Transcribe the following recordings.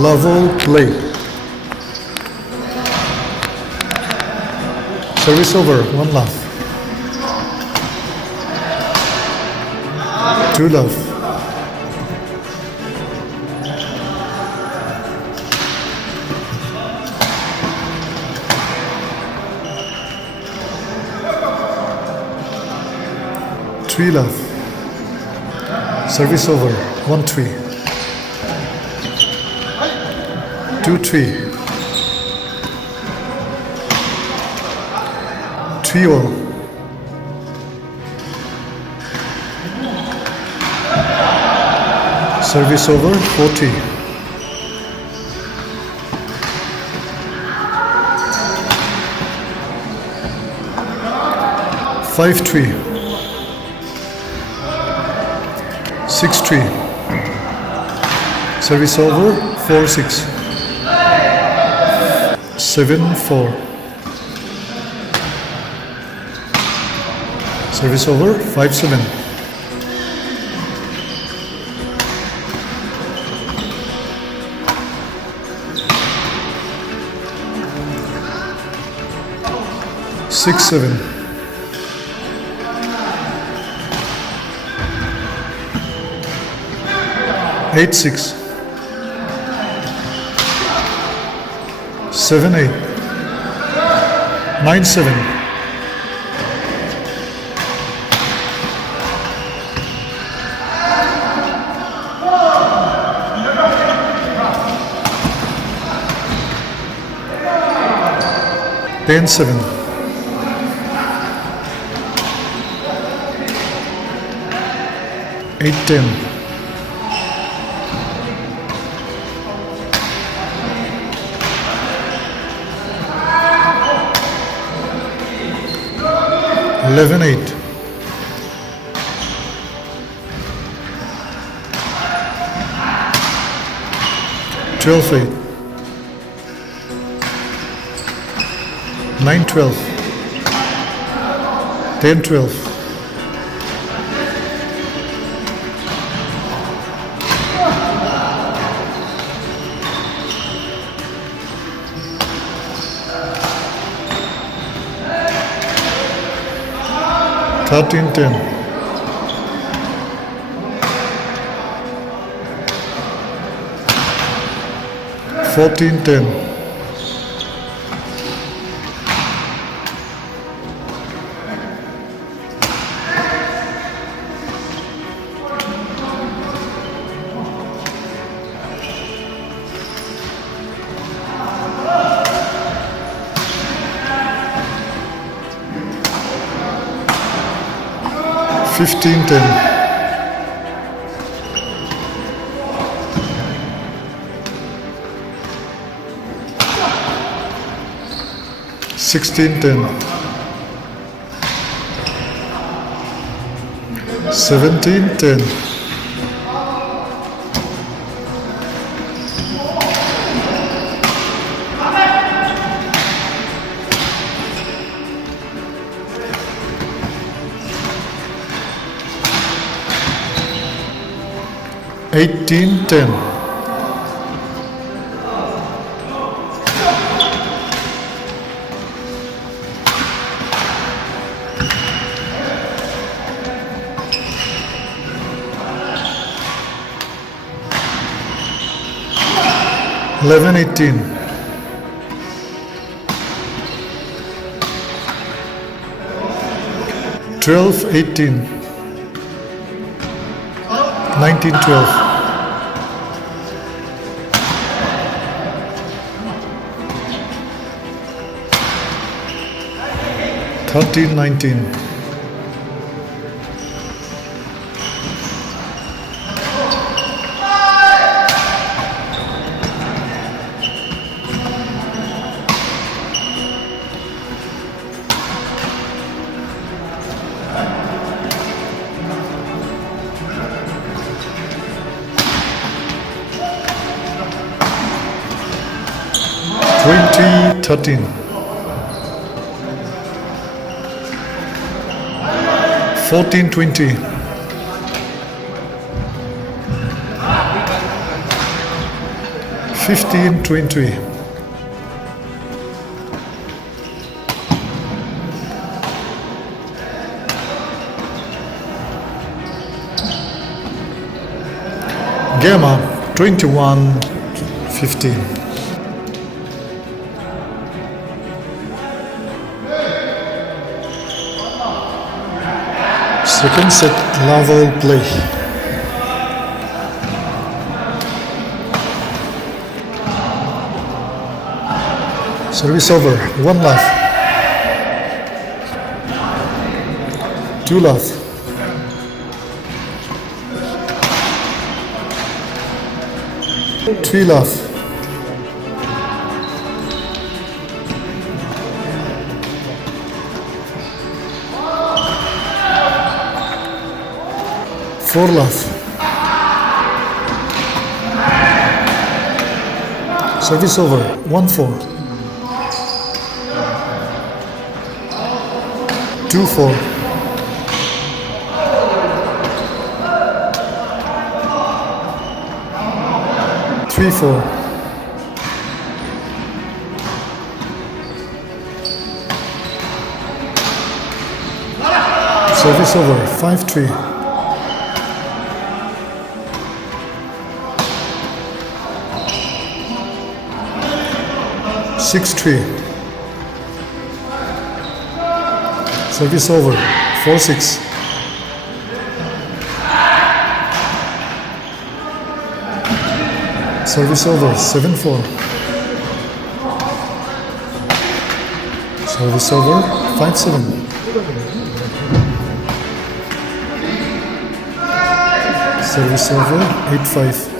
Level play. Service over. 1 love. 2 love. 3 love. Service over. 1-3. 2-3. 3-all. Service over. 4-3. 5-3. 6-3. Service over. 4-6. 7-4. Service over. 5-7. 6-7. 8-6. 7-8. 9-7. 10-7. 8-10. 11-8. 12-8. 9-12. 10-12. 13-10. 14-10. 15-10. 16-10. 17-10. 18-10. 11-18. 12-18. 19-12. 13-19. 20-13. 14-20. 15-15. 15-20. Gamma 21-15. Second set level play. Service over. 1 love. 2 love. 3 love. 4 love. Service over. 1-4. 2-4. 3-4. Service over. 5-3. 6-3. Service over. 4-6. Service over. 7-4. Service over. 5-7. Service over. 8-5.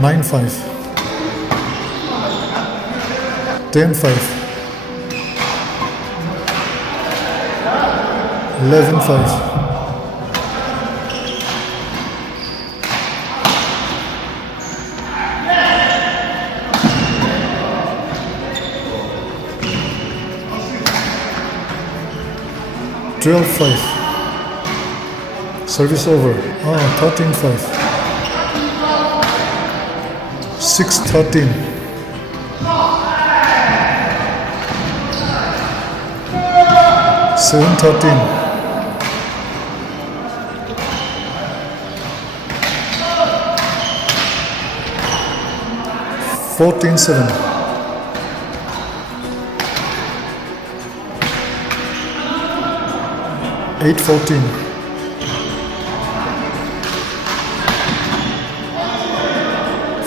9-5. 10-5. 11-5. 12-5. Service over. 13-5. 6-13. 7-13. 14-7. 8-14.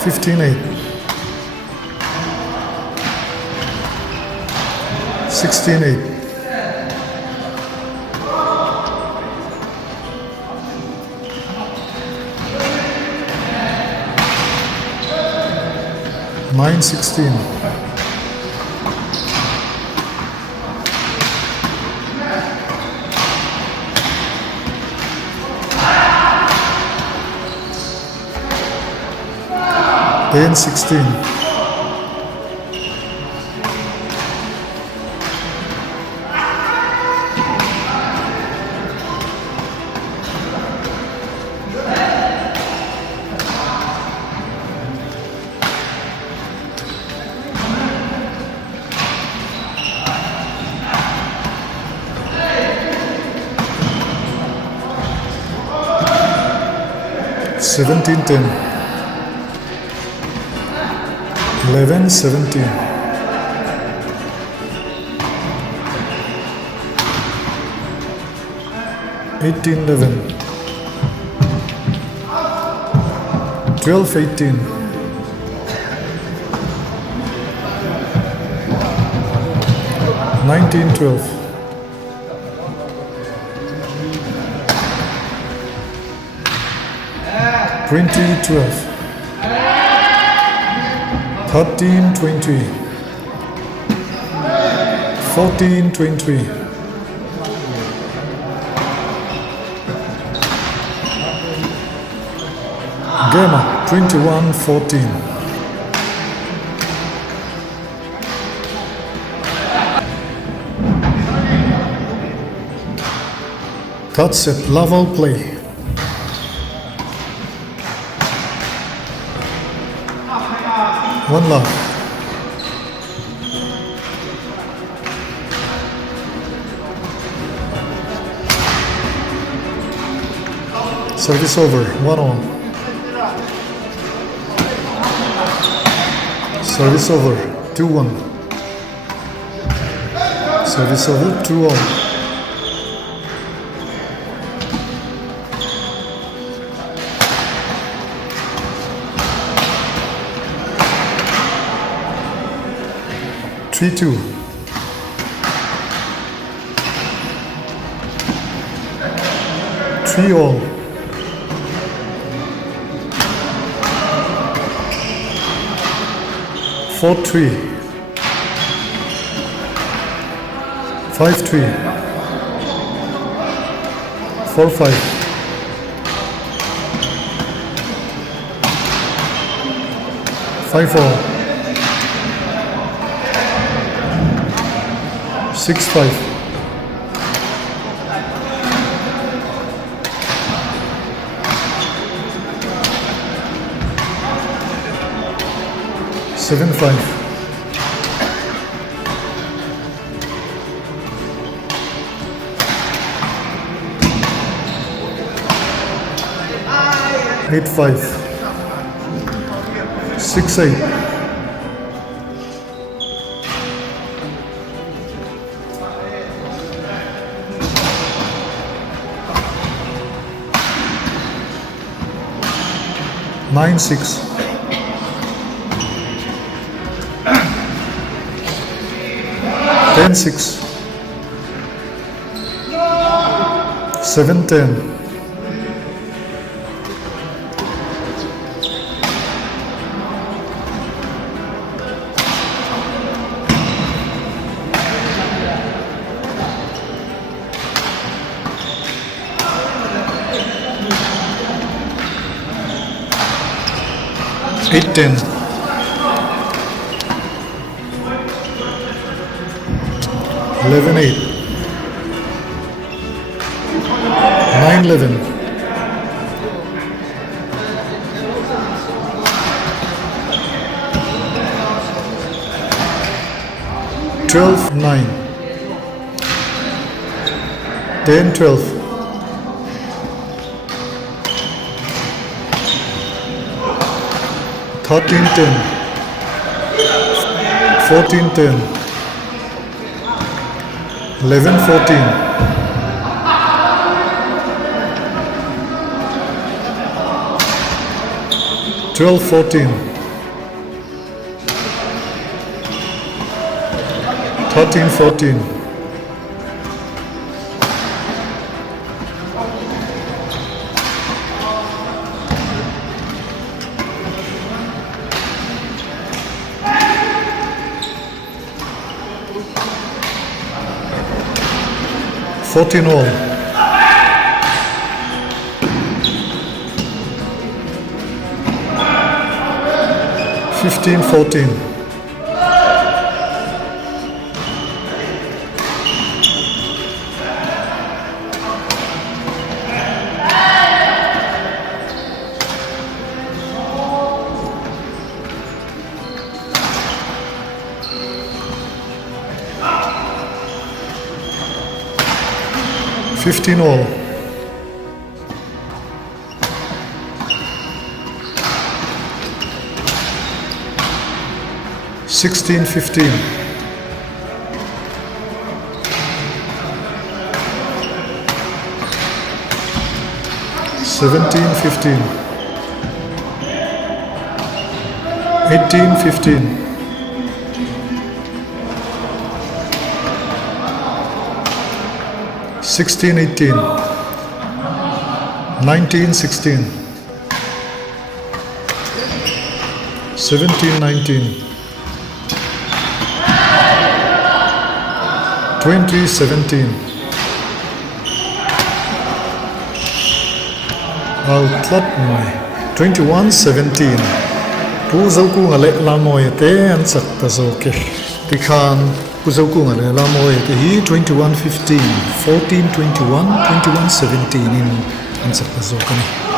15-8. 16-8. 9-16. 10-16. 17-10. 11-17. 18-11. 12-18. 19-12. 20-12. 13-20. 14-20. Gamma 21-14. Cut set level play. One love. Service over, 1-all. Service over, 2-1. Service over, 2-all. Three-two. 3-all. 4-3. 5-3. 4-5. 5-all. 6-5. 7-5. 8-5. 6-8. 9-6. 10-6. 7-10. 8-10. 11-8. 9-11. 12-9. 10-12. 13-10. 14-10. 11-14. 12-14. 13-14. 14-all. 15-14. 15-all. 16-15. 17-15. 18-15. 16-18. 19-16. 17-19. 20-17. I'll club my 21-17. Pu zau ku ngale la moi te an sak ta zo ke. Tikhan Kuzo ko nga la mo e te hi 21:15, 14:21, 21:17 in answer pa zo kani.